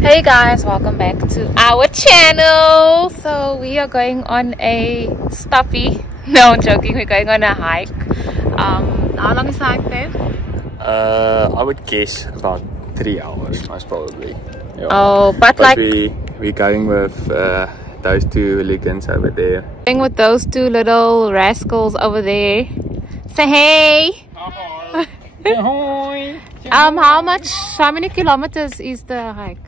Hey guys, welcome back to our channel. So we are going on a stoppie. No, I'm joking, we're going on a hike. How long is the hike there? I would guess about 3 hours, most probably. Yeah. Oh, but like we're going with those two hooligans over there. Going with those two little rascals over there. Say hey. Ahoy. Ahoy. How many kilometers is the hike?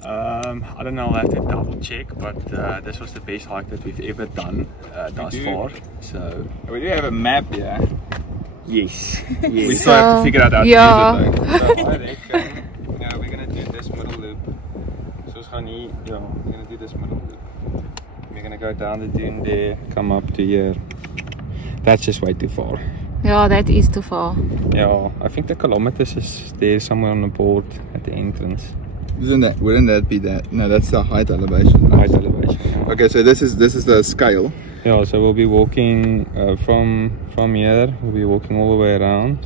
I don't know, I'll have to double check, but this was the best hike that we've ever done thus far. So we do have a map here. Yes. We still have to figure out how to use it though. So I reckon, we're gonna do this middle loop. So we're gonna do this middle loop. We're gonna go down the dune there, come up to here. That's just way too far. Yeah, that is too far. Yeah, I think the kilometers is there somewhere on the board at the entrance. Wouldn't that be that? No, that's the height elevation. Height elevation. Yeah. Okay, so this is the scale. Yeah, so we'll be walking from here. We'll be walking all the way around.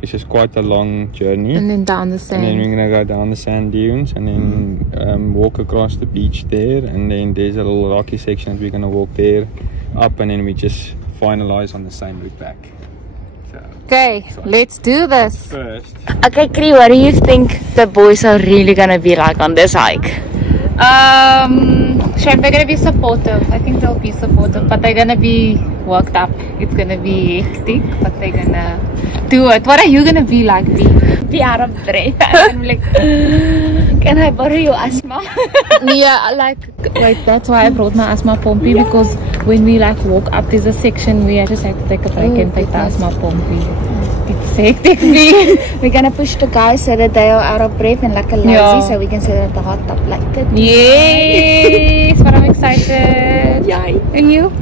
It's just quite a long journey. And then down the sand. And then we're gonna go down the sand dunes and then walk across the beach there. And then there's a little rocky section that we're gonna walk there up, and then we just finalize on the same route back. Okay, let's do this. First. Okay, Cree, what do you think the boys are really gonna be like on this hike? Sure, they're gonna be supportive. I think they'll be supportive, but they're gonna be worked up. It's gonna be hectic, but they're gonna do it. What are you gonna be like? Be out of breath. I'm like, can I borrow your asthma? Yeah, like, wait, that's why I brought my asthma pumpy, because when we like walk up, there's a section where I just have to take a break and take the asthma pumpy. It's hectic. We're gonna push the guys so that they are out of breath and like a lazy, so we can sit at the hot tub like that. Yes, but I'm excited. Yay. And you?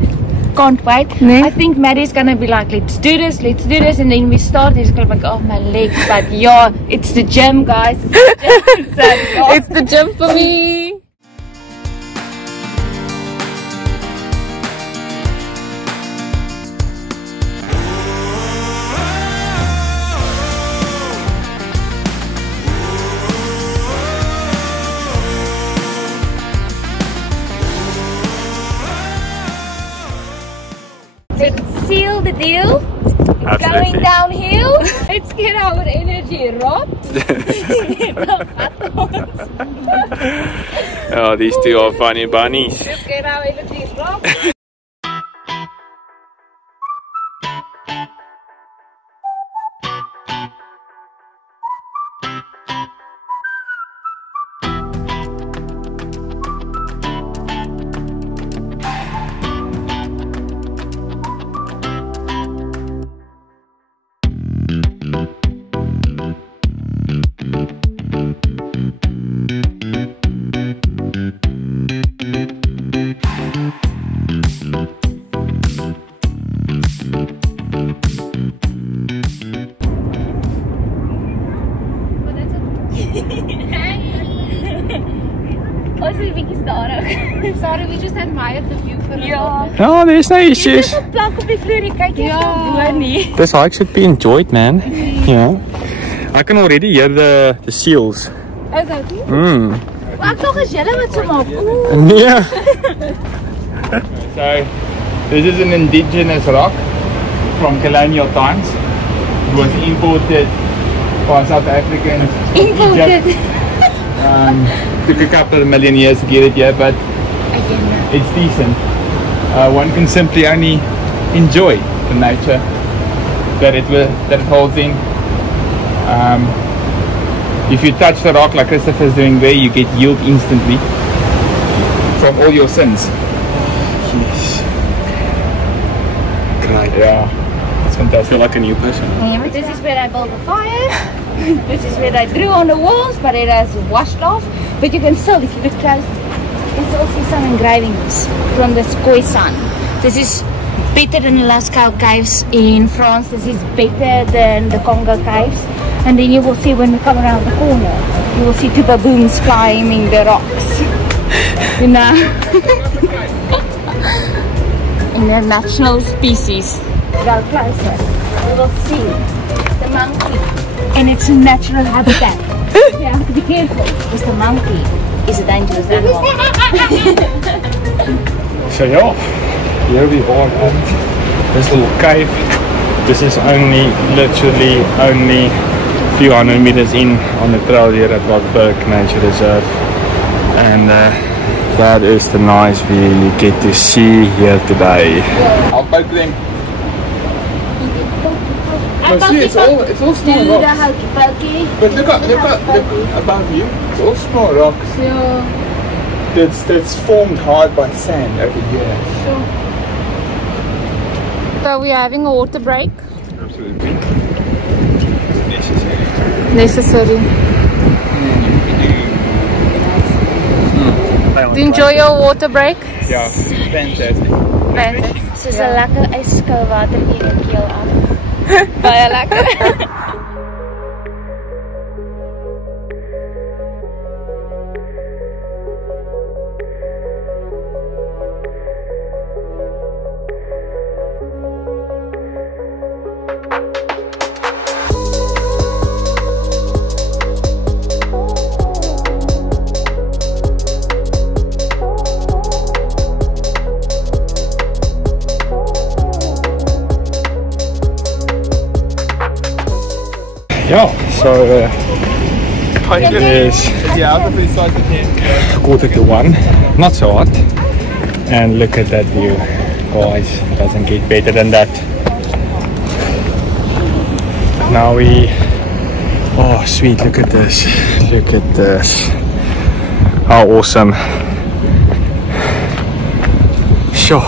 Can't wait. Nee. I think Maddie's gonna be like, let's do this, and then we start, he's gonna be like, oh my legs, but yeah, it's the gym, guys. It's the gym. It's the gym for me. Let's seal the deal. It's going downhill. Let's get our energy robbed. Oh, these two are funny bunnies. Let's get our energy robbed. Sorry, we just admired the view for a moment. No, there's no issues. This hike should be enjoyed, man. Yeah. I can already hear the seals. Is that you? Ek dog as julle wat so maak. Yeah. So this is an indigenous rock from colonial times. It was imported by South Africans. Imported. Took a couple of million years to get it here, but it's decent. One can simply only enjoy the nature that it holds in. If you touch the rock like Christopher's doing there, you get healed instantly from all your sins. Yes. Great. Yeah, it's fantastic. I feel like a new person. This is where I built the fire. This is where I drew on the walls, but it has washed off. But you can still, if you look close, you can still see some engravings from the Khoisan. This is better than the Lascaux caves in France. This is better than the Congo caves. And then you will see when we come around the corner, you will see two baboons climbing the rocks. You know, in their national species. Go closer, you will see the monkey in its natural habitat. You have to be careful because the monkey is a dangerous animal. So yeah, here we are at this little cave. This is literally only a few hundred meters in on the trail here at Robberg Nature Reserve. And that is the nice view you get to see here today. I'll poke them. See, it's all small rocks. But look above you. It's all small rocks. Yeah. That's formed hard by sand over here. Sure. So we're having a water break. Absolutely. Necessary. Do you enjoy your water break? Yeah, fantastic. Fantastic. Soos 'n lekker ijskoud water in jou keel af. Baie lekker. Yeah, so it is quarter to 1, not so hot, and look at that view, guys, it doesn't get better than that. Now oh sweet, look at this, how awesome. Sure.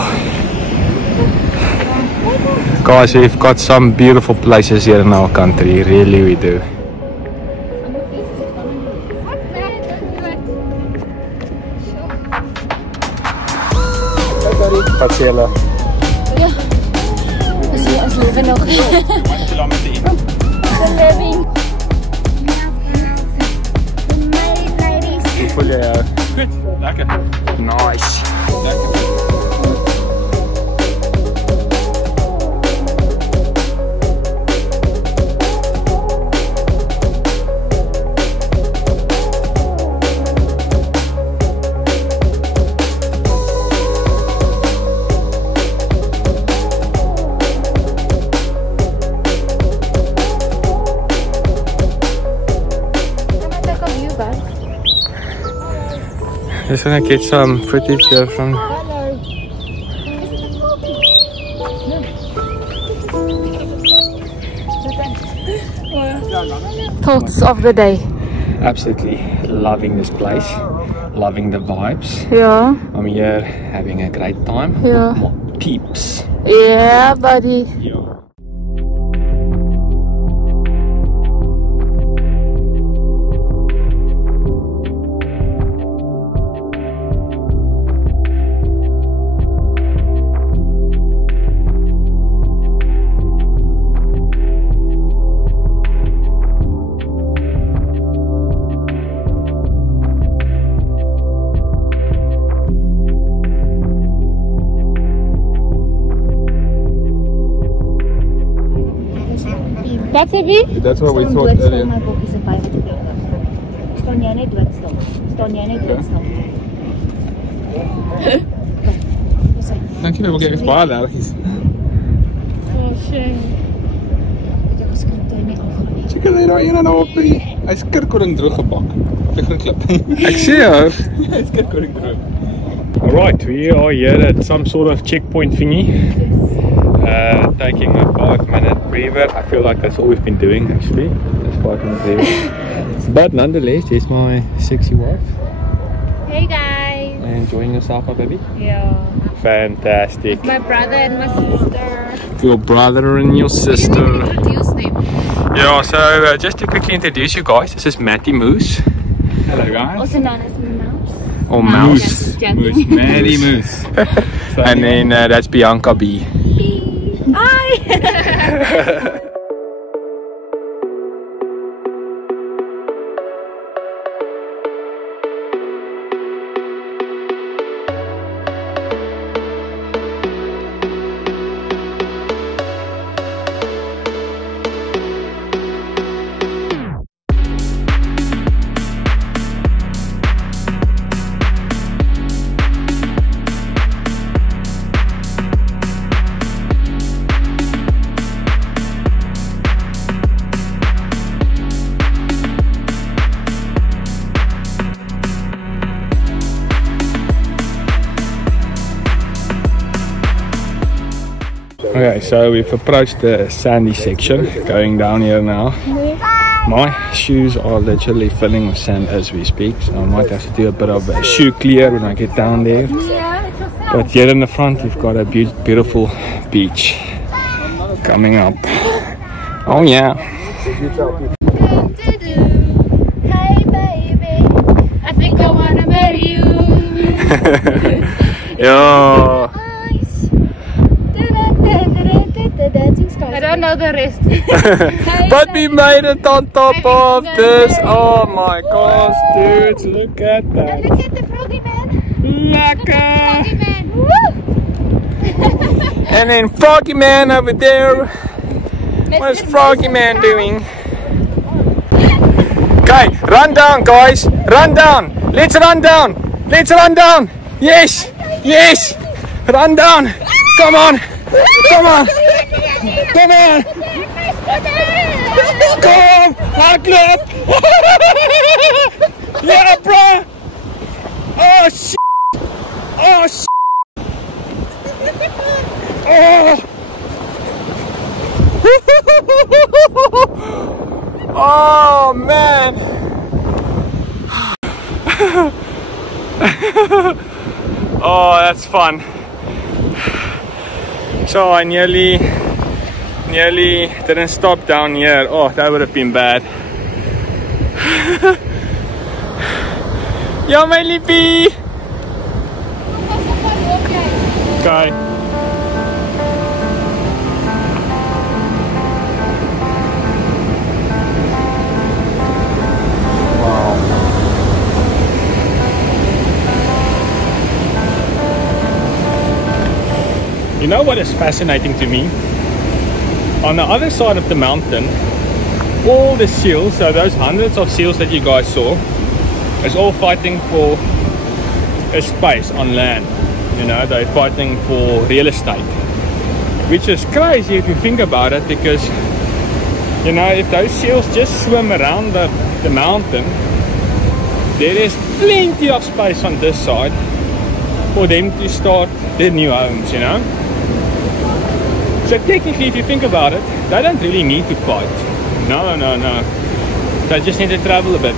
Guys, we've got some beautiful places here in our country, really we do. Wat sê julle? Ja, ons lewe nog. 1 kilometer in. We're living. Hoe voel jy jou? Goed, lekker. Nice. Lekker. Just gonna get some footage here from. Thoughts of the day. Absolutely loving this place, loving the vibes. Yeah. I'm here having a great time. Yeah. My peeps. Yeah, buddy. Yeah. That's a bit? That's what we thought earlier. My boek is 'n baie wat ek staan jy net doodstil. Staan jy net doodstil. Dankie wel, ek is baie allergies. Oh, shame. Ek het ons kan toe nie afgaan nie. Check hulle daar een en op. Hy's kirkoring droog gebak. te groot klip. Ek sê jou. It's good going through. Alright, we are here at some sort of checkpoint thingy. Taking a 5-minute breather. I feel like that's all we've been doing actually. Just 5-minute breather. But nonetheless, here's my sexy wife. Hey guys. Enjoying yourself, my baby? Yeah. Fantastic. My brother and my sister. Your brother and your sister. You didn't introduce them. Yeah, so just to quickly introduce you guys, this is Matty Moose. Hello guys. Also known as Mouse. Or Mouse. Moose. Maddie Moose. And then that's Bianca B. Hi! Okay, so we've approached the sandy section, going down here now. My shoes are literally filling with sand as we speak, so I might have to do a bit of a shoe clear when I get down there. But here in the front we've got a beautiful beach coming up. Oh yeah. Hey baby, I think I wanna marry you. Yeah. I don't know the rest. But we made it on top of this. Oh my gosh, dudes, look at that. Look at the froggy man. Lekker. Froggy man. Woo! And then Froggy Man over there. What's Froggy Man doing? Okay, run down guys, run down. Let's run down. Let's run down. Yes, yes. Run down. Come on. Come on. Come on. Kom, hardloop. Yeah, bro. Oh shit. Oh shit. Oh. Oh man. Oh, that's fun. So I nearly didn't stop down here. Oh, that would have been bad. Yo, my lippy. Okay. Wow. You know what is fascinating to me? On the other side of the mountain, all the seals, so those hundreds of seals that you guys saw, is all fighting for a space on land. You know, they're fighting for real estate, which is crazy if you think about it, because you know, if those seals just swim around the mountain, there is plenty of space on this side for them to start their new homes, you know. So technically, if you think about it, they don't really need to fight. No. They just need to travel a bit.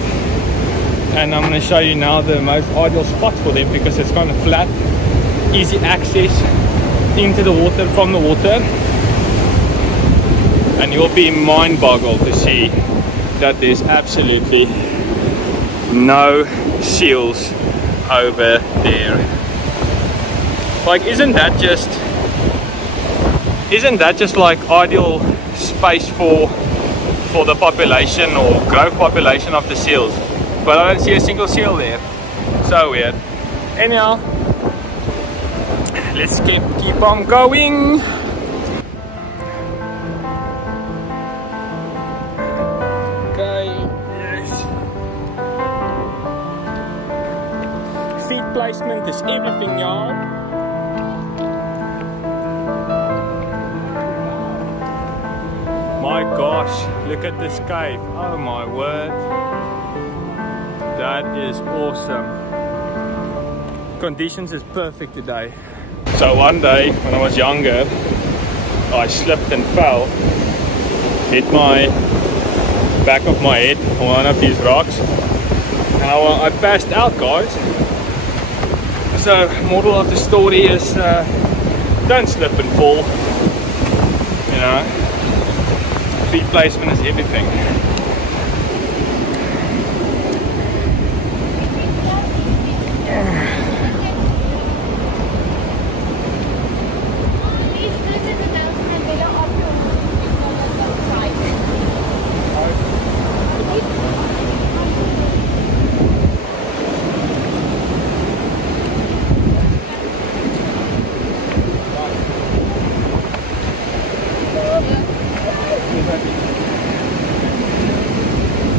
And I'm going to show you now the most ideal spot for them, because it's kind of flat, easy access into the water, from the water. And you'll be mind boggled to see that there's absolutely no seals over there. Like, isn't that just like ideal space for the population or growth population of the seals? But I don't see a single seal there. So weird. Anyhow, let's keep on going. Okay, yes. Feet placement is everything, y'all. My gosh, look at this cave. Oh my word. That is awesome. Conditions is perfect today. So one day when I was younger, I slipped and fell, hit my back of my head on one of these rocks. Now I passed out, guys. So moral of the story is don't slip and fall. You know, feet placement is everything.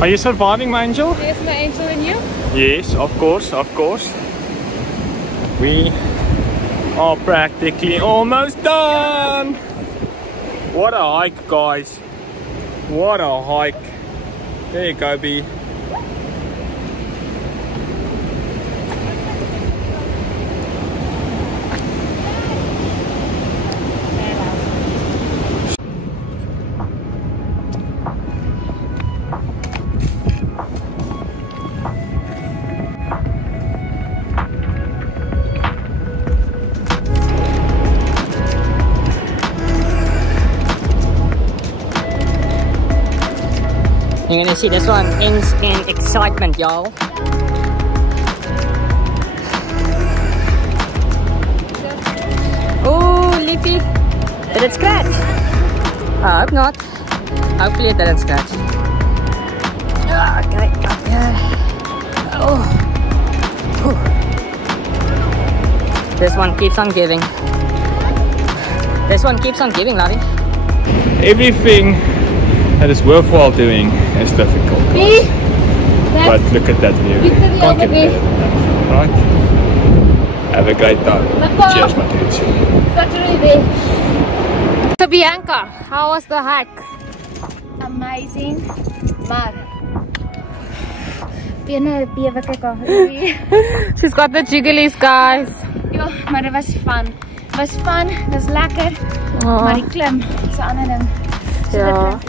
Are you surviving, my angel? Yes, my angel, and you? Yes, of course, of course. We are practically almost done. What a hike, guys. What a hike. There you go, B. You're gonna see this one ends in excitement, y'all. Oh, Leafy! Did it scratch? I hope not. Hopefully it didn't scratch. Okay, up here. Oh. Whew. This one keeps on giving. This one keeps on giving, Larry. Everything that is worthwhile doing is difficult, guys. But look at that view. Can't get better than that, right? Have a great time. Cheers, my dudes. So Bianca, how was the hike? Amazing, maar She's got the jigglies, guys. ja, maar dit was fun. Dit was fun, dit was lekker. Maar die klim is 'n ander ding. So Yeah.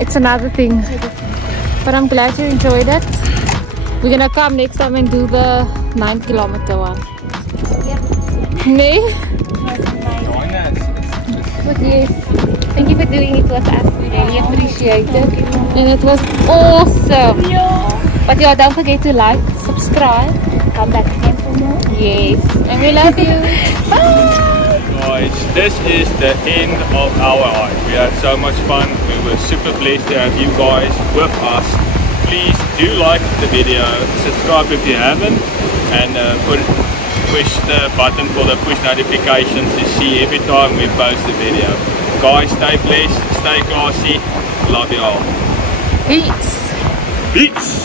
It's another thing. But I'm glad you enjoyed it. We're gonna come next time and do the 9-kilometer one. Nee? But yes, thank you for doing it with us. We really appreciate it. And it was awesome. But yeah, don't forget to like, subscribe. Come back again for more. Yes. And we love you. Bye. Guys, this is the end of our hike. We had so much fun. We were super blessed to have you guys with us. Please do like the video, subscribe if you haven't, and push the button for the push notifications to see every time we post a video. Guys, stay blessed, stay classy. Love you all. Peace. Peace.